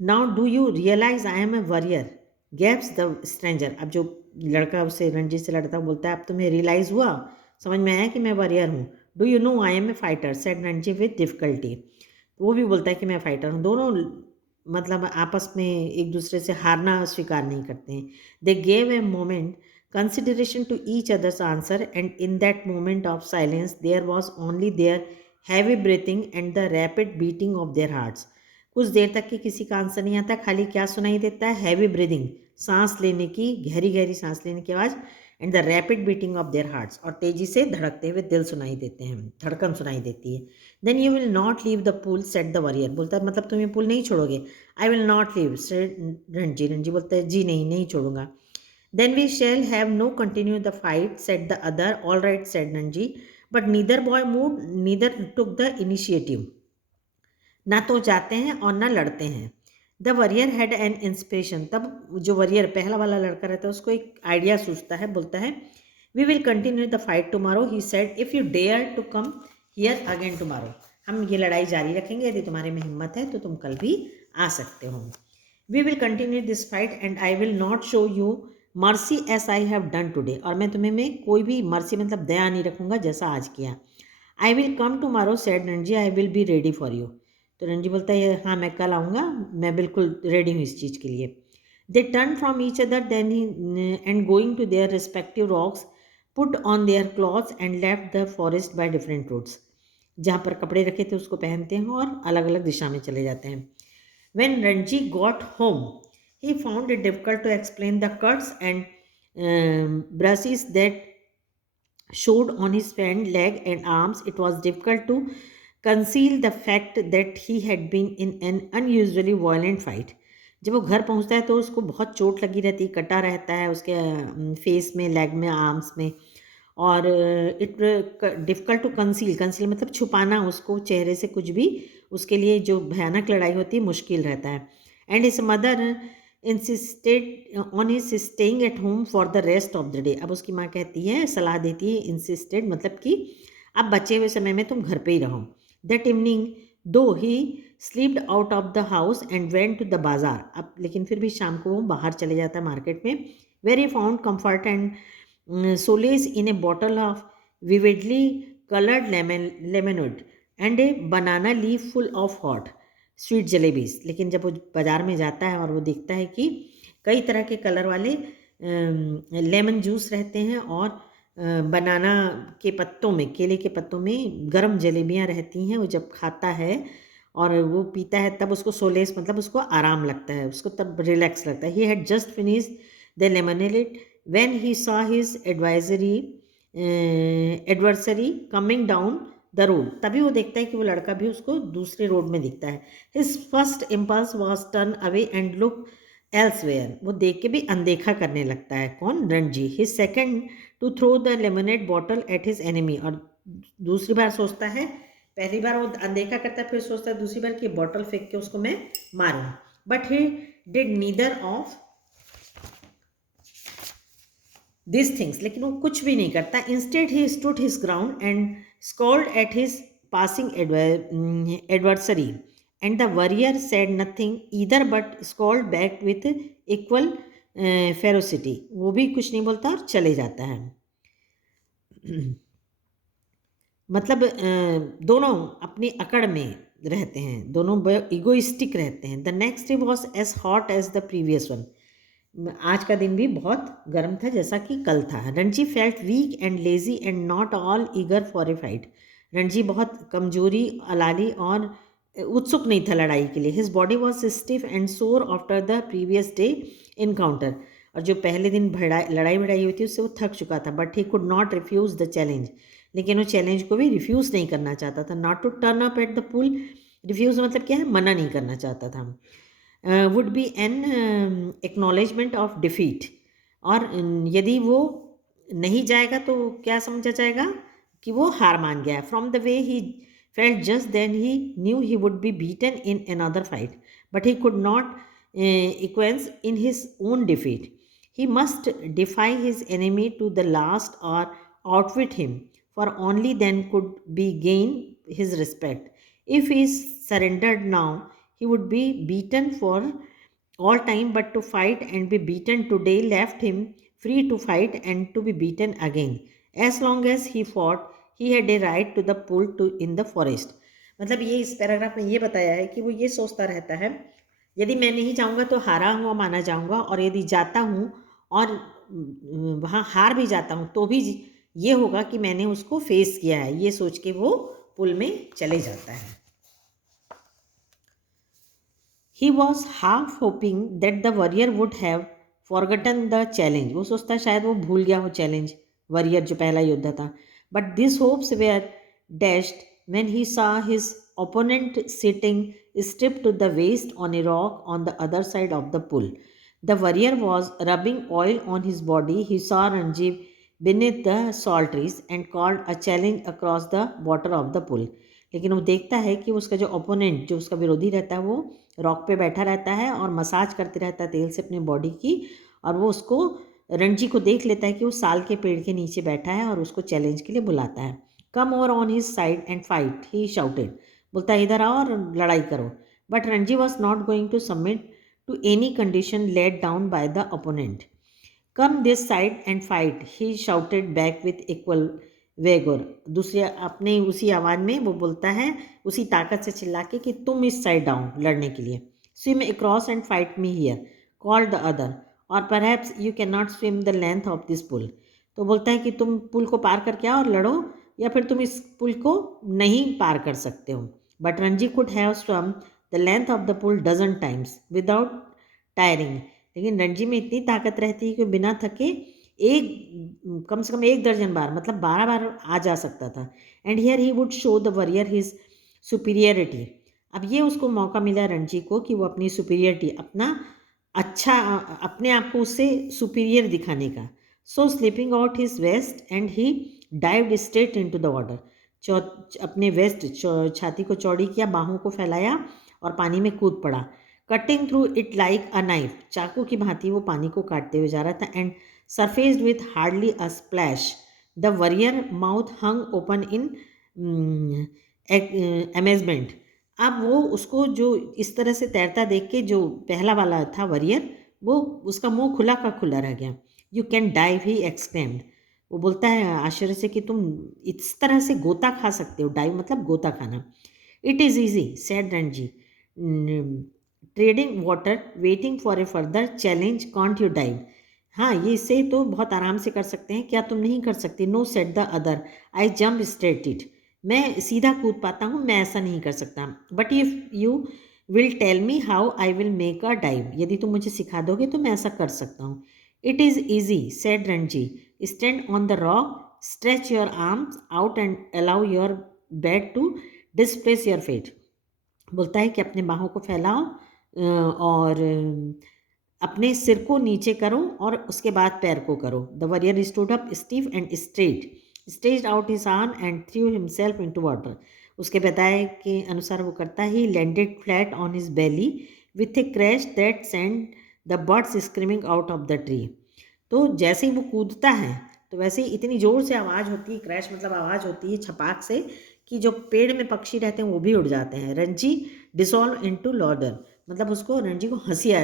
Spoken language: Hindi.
Now do you realise I am a warrior, gasps the stranger. अब जो लड़का उससे रणजीत से लड़ता है बोलता है अब तुम्हें रियलाइज हुआ, समझ में आया कि मैं वॉरियर हूँ। Do you know I am a fighter said Ranjit with difficulty. वो भी बोलता है कि मैं फाइटर हूँ। दोनों मतलब आपस में एक दूसरे से हारना स्वीकार नहीं करते हैं। They gave a moment consideration to each other's answer, and in that moment of silence there was only their heavy breathing and the rapid beating of their hearts। कुछ देर तक कि किसी का आंसर नहीं आता, खाली क्या सुनाई देता है, हैवी ब्रीदिंग, सांस लेने की, गहरी गहरी सांस लेने की आवाज़, and the rapid beating of their hearts, और तेजी से धड़कते हुए दिल सुनाई देते हैं, धड़कन सुनाई देती है। Then you will not leave the pool said the warrior, बोलता है मतलब तुम ये पूल नहीं छोड़ोगे। I will not leave said Ranji, Ranji बोलता है जी नहीं, नहीं छोड़ूंगा। Then we shall have no continue the fight, said the other. All right, said Nanji. But neither boy moved, neither took the initiative। ना तो जाते हैं और ना लड़ते हैं। The warrior had an inspiration, तब जो वरियर पहला वाला लड़का रहता है उसको एक आइडिया सूझता है, बोलता है we will continue the fight tomorrow, he said if you dare to come here again tomorrow. हम ये लड़ाई जारी रखेंगे, यदि तुम्हारे में हिम्मत है तो तुम कल भी आ सकते हो। We will continue this fight and I will not show you mercy as I have done today, और मैं तुम्हें में कोई भी मर्सी मतलब दया नहीं रखूंगा जैसा आज किया। I will come tomorrow said Ranji, I will be ready for you. तो रणजी बोलता है हाँ मैं कल आऊँगा, मैं बिल्कुल रेडी हूँ इस चीज़ के लिए। They turn from each other then he and going to their respective rocks put on their clothes and left the forest by different routes. जहाँ पर कपड़े रखे थे उसको पहनते हैं और अलग अलग दिशा में चले जाते हैं। When Ranji got home, he found it difficult to explain the cuts and bruises that showed on his friend's leg and arms. It was difficult to conceal the fact that he had been in an unusually violent fight। जब वो घर पहुंचता है तो उसको बहुत चोट लगी रहती, कटा रहता है उसके फेस में, लेग में, आर्म्स में। और it difficult to conceal, conceal मतलब छुपाना उसको चेहरे से कुछ भी, उसके लिए जो भयानक लड़ाई होती है मुश्किल रहता है। And his mother insisted on his staying at home for the rest of the day. अब उसकी माँ कहती है, सलाह देती है, इंसिस्टेड मतलब कि अब बचे हुए समय में तुम घर पे ही रहो। That evening though he slipped out of the house and went to the bazaar. अब लेकिन फिर भी शाम को वो बाहर चले जाता है मार्केट में। Very found comfort and solace in a bottle of vividly colored lemonade and a banana leaf full of hot sweet jalebis। लेकिन जब वो बाज़ार में जाता है और वो देखता है कि कई तरह के कलर वाले लेमन जूस रहते हैं और बनाना के पत्तों में, केले के पत्तों में गर्म जलेबियाँ रहती हैं, वो जब खाता है और वो पीता है तब उसको सोलेस मतलब उसको आराम लगता है, उसको तब रिलैक्स लगता है। He had just finish the lemonade when he saw his adversary coming down the road। तभी वो देखता है कि वो लड़का भी उसको दूसरे रोड में दिखता है। his first impulse was turn away and look elsewhere। वो देख के भी अनदेखा करने लगता है, कौन, Ranji. his second to throw the lemonade bottle at his enemy। और दूसरी बार सोचता है, पहली बार वो अनदेखा करता है, फिर सोचता है दूसरी बार कि बॉटल फेंक के उसको मैं मारूं। But he did neither of this things, लेकिन वो कुछ भी नहीं करता। Instead he stood his ground and scowled at his passing adversary and the warrior said nothing either but scowled back with equal ferocity. वो भी कुछ नहीं बोलता और चले जाता है। मतलब दोनों अपनी अकड़ में रहते हैं, दोनों इगोइस्टिक रहते हैं। The next day was as hot as the previous one. आज का दिन भी बहुत गर्म था जैसा कि कल था। Ranji felt weak and lazy and not all eager for a fight. Ranji बहुत कमजोरी, अलाली और उत्सुक नहीं था लड़ाई के लिए। His body was stiff and sore after the previous day encounter. और जो पहले दिन लड़ाई भिड़ाई हुई थी उससे वो थक चुका था। But he could not refuse the challenge, लेकिन वो चैलेंज को भी रिफ्यूज़ नहीं करना चाहता था। Not to turn up at the pool, refuse मतलब क्या है, मना नहीं करना चाहता था। Would be an acknowledgement of defeat. और यदि वो नहीं जाएगा तो क्या समझा जाएगा कि वो हार मान गया है। From the way he felt just then he knew he would be beaten in another fight, but he could not equence in his own defeat। He must defy his enemy to the last or outwit him, for only then could be gain his respect। If he surrendered now, he would be beaten for all time, but to fight and be beaten today left him free to fight and to be beaten again. As long as he fought, he had a right to the pull to in the forest. मतलब ये इस पैराग्राफ में ये बताया है कि वो ये सोचता रहता है, यदि मैं नहीं जाऊंगा तो हारा हुआ माना जाऊंगा, और यदि जाता हूँ और वहाँ हार भी जाता हूँ तो भी ये होगा कि मैंने उसको फेस किया है, ये सोच के वो पुल में चले जाता है. He was half hoping that the warrior would have forgotten the challenge. वो सोचता शायद वो भूल गया हो चैलेंज, वॉरियर जो पहला योद्धा था. But these hopes were dashed when he saw his opponent sitting stripped to the waist on a rock on the other side of the pool. The warrior was rubbing oil on his body. He saw Ranjiv beneath the salt trees and called a challenge across the water of the pool. लेकिन वो देखता है कि उसका जो ओपोनेंट, जो उसका विरोधी रहता है, वो रॉक पे बैठा रहता है और मसाज करते रहता है तेल से अपनी बॉडी की, और वो उसको रणजी को देख लेता है कि वो साल के पेड़ के नीचे बैठा है और उसको चैलेंज के लिए बुलाता है. Come over on his side and fight, he shouted. बोलता है इधर आओ और लड़ाई करो. But Ranji was not going to submit to any condition let down by the opponent. Come this side and fight, he shouted back with equal vigour. दूसरे अपने उसी आवाज़ में वो बोलता है, उसी ताकत से चिल्ला के, कि तुम इस साइड आओ लड़ने के लिए. Swim across and fight me here, call the other, और perhaps you can not swim the length of this pool. तो बोलता है कि तुम पुल को पार करके आओ और लड़ो, या फिर तुम इस पुल को नहीं पार कर सकते हो. But Ranji could have swum the length of the pool dozen times without tiring. लेकिन रणजी में इतनी ताकत रहती है कि बिना थके कम से कम 1 दर्जन बार, मतलब 12 बार आ जा सकता था. And here he would show the warrior his superiority. अब ये उसको मौका मिला रणजी को कि वो अपनी सुपीरियरिटी, अपना अच्छा, अपने आप को उससे सुपीरियर दिखाने का. So slipping out his vest and he dived straight into the water. अपने वेस्ट छाती को चौड़ी किया, बाहों को फैलाया और पानी में कूद पड़ा. Cutting through it like a knife, चाकू की भांति वो पानी को काटते हुए जा रहा था. And surfaced with hardly a splash. The warrior mouth hung open in amazement. अब वो उसको जो इस तरह से तैरता देख के, जो पहला वाला था वॉरियर, वो उसका मुंह खुला का खुला रह गया. You can dive, he exclaimed. वो बोलता है आश्चर्य से कि तुम इस तरह से गोता खा सकते हो. डाइव मतलब गोता खाना. It is easy, said Ranji, trading water, waiting for a further challenge, can't you dive. हाँ, ये इसे तो बहुत आराम से कर सकते हैं, क्या तुम नहीं कर सकते? No said the other, I jump straight it. मैं सीधा कूद पाता हूँ, मैं ऐसा नहीं कर सकता. But if you will tell me how, I will make a dive. यदि तुम मुझे सिखा दोगे तो मैं ऐसा कर सकता हूँ. It is easy, said Ranji, stand on the rock, stretch your arms out and allow your back to displace your feet. बोलता है कि अपने बाहों को फैलाओ और अपने सिर को नीचे करो और उसके बाद पैर को करो. The warrior stood up stiff and straight, stretched out his arm and threw himself into water. उसके बताए के अनुसार वो करता he landed flat on his belly with a crash that sent the birds screaming out of the tree. तो जैसे ही वो कूदता है तो वैसे ही इतनी ज़ोर से आवाज़ होती है, क्रैश मतलब आवाज़ होती है छपाक से, कि जो पेड़ में पक्षी रहते हैं वो भी उड़ जाते हैं. रणजी डिसॉल्व इनटू लॉर्डर, मतलब उसको रणजी को हंसी आ